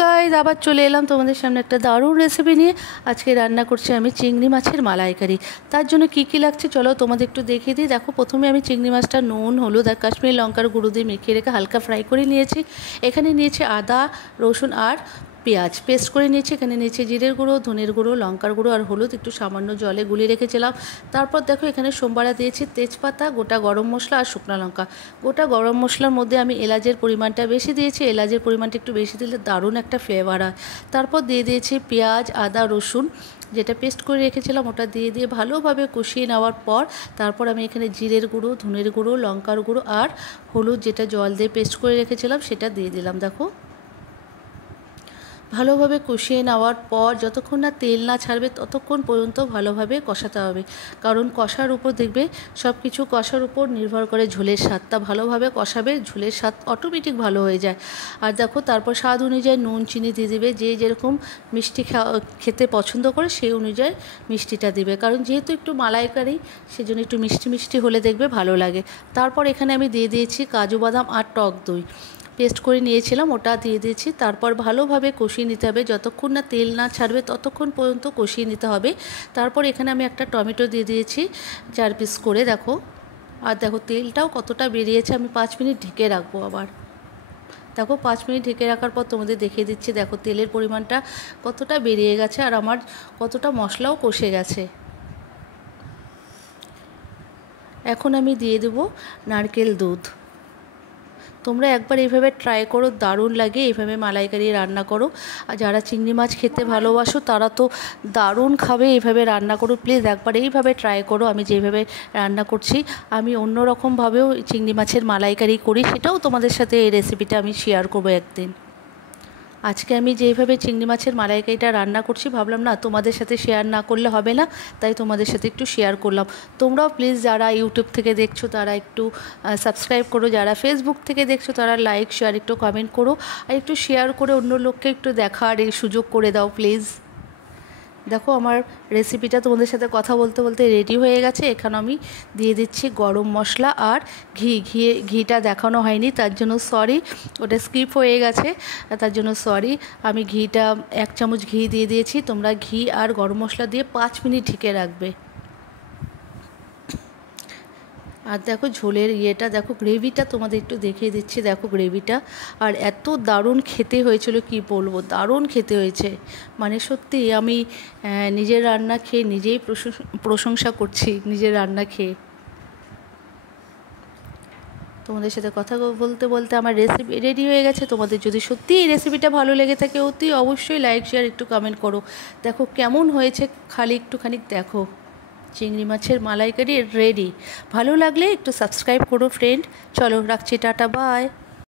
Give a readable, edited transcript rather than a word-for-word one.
Guys, আবার চলে এলাম তোমাদের সামনে একটা দারুণ রেসিপি নিয়ে। আজকে রান্না করছি আমি চিংড়ি মাছের মালাইকারি। তার জন্য কি কি লাগছে চলো তোমাদের একটু দেখিয়ে দিই। দেখো, প্রথমে আমি চিংড়ি মাছটা নুন, হলুদ আর কাশ্মীরি লঙ্কার গুঁড়ো দিয়ে মেখে রেখে হালকা ফ্রাই করে নিয়েছি। এখানে নিয়েছি আদা, রসুন আর পেঁয়াজ পেস্ট করে নিয়েছি। এখানে নিয়েছি জিরের গুঁড়ো, ধনের গুঁড়ো, লঙ্কার গুঁড়ো আর হলুদ একটু সামান্য জলে গুলিয়ে রেখেছিলাম। তারপর দেখো, এখানে সোমবারা দিয়েছি তেজপাতা, গোটা গরম মশলা আর শুকনো লঙ্কা। গোটা গরম মশলার মধ্যে আমি এলাচের পরিমাণটা বেশি দিয়েছি। এলাচের পরিমাণটা একটু বেশি দিলে দারুণ একটা ফ্লেভার হয়। তারপর দিয়ে দিয়েছি পেঁয়াজ, আদা, রসুন যেটা পেস্ট করে রেখেছিলাম ওটা দিয়ে ভালোভাবে কষিয়ে নেওয়ার পর তারপর আমি এখানে জিরের গুঁড়ো, ধনের গুঁড়ো, লঙ্কার গুঁড়ো আর হলুদ যেটা জল দিয়ে পেস্ট করে রেখেছিলাম সেটা দিয়ে দিলাম। দেখো, ভালোভাবে কষিয়ে নেওয়ার পর যতক্ষণ না তেল না ছাড়বে ততক্ষণ পর্যন্ত ভালোভাবে কষাতে হবে। কারণ কষার উপর দেখবে সব কিছু কষার উপর নির্ভর করে ঝোলের স্বাদটা। ভালোভাবে কষাবে, ঝোলের স্বাদ অটোমেটিক ভালো হয়ে যায়। আর দেখো, তারপর স্বাদ অনুযায়ী নুন চিনি দিয়ে দেবে। যে যেরকম মিষ্টি খেতে পছন্দ করে সেই অনুযায়ী মিষ্টিটা দেবে। কারণ যেহেতু একটু মালাইকারি, সেজন্য একটু মিষ্টি মিষ্টি হলে দেখবে ভালো লাগে। তারপর এখানে আমি দিয়ে দিয়েছি কাজু বাদাম আর টক দই পেস্ট করে নিয়েছিলাম, ওটা দিয়ে দিয়েছি। তারপর ভালোভাবে কষিয়ে নিতে হবে। যতক্ষণ না তেল না ছাড়বে ততক্ষণ পর্যন্ত কষিয়ে নিতে হবে। তারপর এখানে আমি একটা টমেটো দিয়ে দিয়েছি 4 পিস করে। দেখো, আর দেখো তেলটাও কতটা বেরিয়েছে। আমি 5 মিনিট ঢেকে রাখবো আবার। দেখো, 5 মিনিট ঢেকে রাখার পর তোমাদের দেখিয়ে দিচ্ছি। দেখো, তেলের পরিমাণটা কতটা বেরিয়ে গেছে আর আমার কতটা মশলাও কষে গেছে। এখন আমি দিয়ে দেবো নারকেল দুধ। তোমরা একবার এইভাবে ট্রাই করো, দারুণ লাগে। এইভাবে মালাইকারি রান্না করো। আর যারা চিংড়ি মাছ খেতে ভালোবাসো তারা তো দারুণ খাবে। এইভাবে রান্না করো, প্লিজ একবার এইভাবে ট্রাই করো। আমি যেভাবে রান্না করছি, আমি অন্য রকমভাবেও চিংড়ি মাছের মালাইকারি করি, সেটাও তোমাদের সাথে এই রেসিপিটা আমি শেয়ার করবো একদিন। আজকে আমি যেইভাবে চিংড়ি মাছের মালাইকারিটা রান্না করছি, ভাবলাম না তোমাদের সাথে শেয়ার না করলে হবে না, তাই তোমাদের সাথে একটু শেয়ার করলাম। তোমরাও প্লিজ যারা ইউটিউব থেকে দেখছো তারা একটু সাবস্ক্রাইব করো, যারা ফেসবুক থেকে দেখছো তারা লাইক, শেয়ার, একটু কমেন্ট করো আর একটু শেয়ার করে অন্য লোককে একটু দেখার এই সুযোগ করে দাও প্লিজ। দেখো, আমার রেসিপিটা তোমাদের সাথে কথা বলতে বলতে রেডি হয়ে গেছে। এখানে আমি দিয়ে দিচ্ছি গরম মশলা আর ঘিটা দেখানো হয়নি, তার জন্য সরি, ওটা স্কিপ হয়ে গেছে, তার জন্য সরি। আমি ঘিটা 1 চামচ ঘি দিয়ে দিয়েছি। তোমরা ঘি আর গরম মশলা দিয়ে 5 মিনিট ঢেকে রাখবে। আর দেখো ঝোলের ইয়েটা, দেখো গ্রেভিটা তোমাদের একটু দেখিয়ে দিচ্ছি। দেখো গ্রেভিটা, আর এত দারুণ খেতে হয়েছিল কি বলবো, দারুণ খেতে হয়েছে। মানে সত্যি আমি নিজের রান্না খেয়ে নিজেই প্রশংসা করছি নিজের রান্না খেয়ে। তোমাদের সাথে কথা বলতে বলতে আমার রেসিপি রেডি হয়ে গেছে। তোমাদের যদি সত্যি এই রেসিপিটা ভালো লেগে থাকে অতি অবশ্যই লাইক, শেয়ার, একটু কমেন্ট করো। দেখো কেমন হয়েছে, খালি একটুখানি দেখো। চিংড়ি মাছের মালাইকারি রেডি। ভালো লাগলে একটু সাবস্ক্রাইব করো ফ্রেন্ড। চলো রাখছি, টাটা, বাই।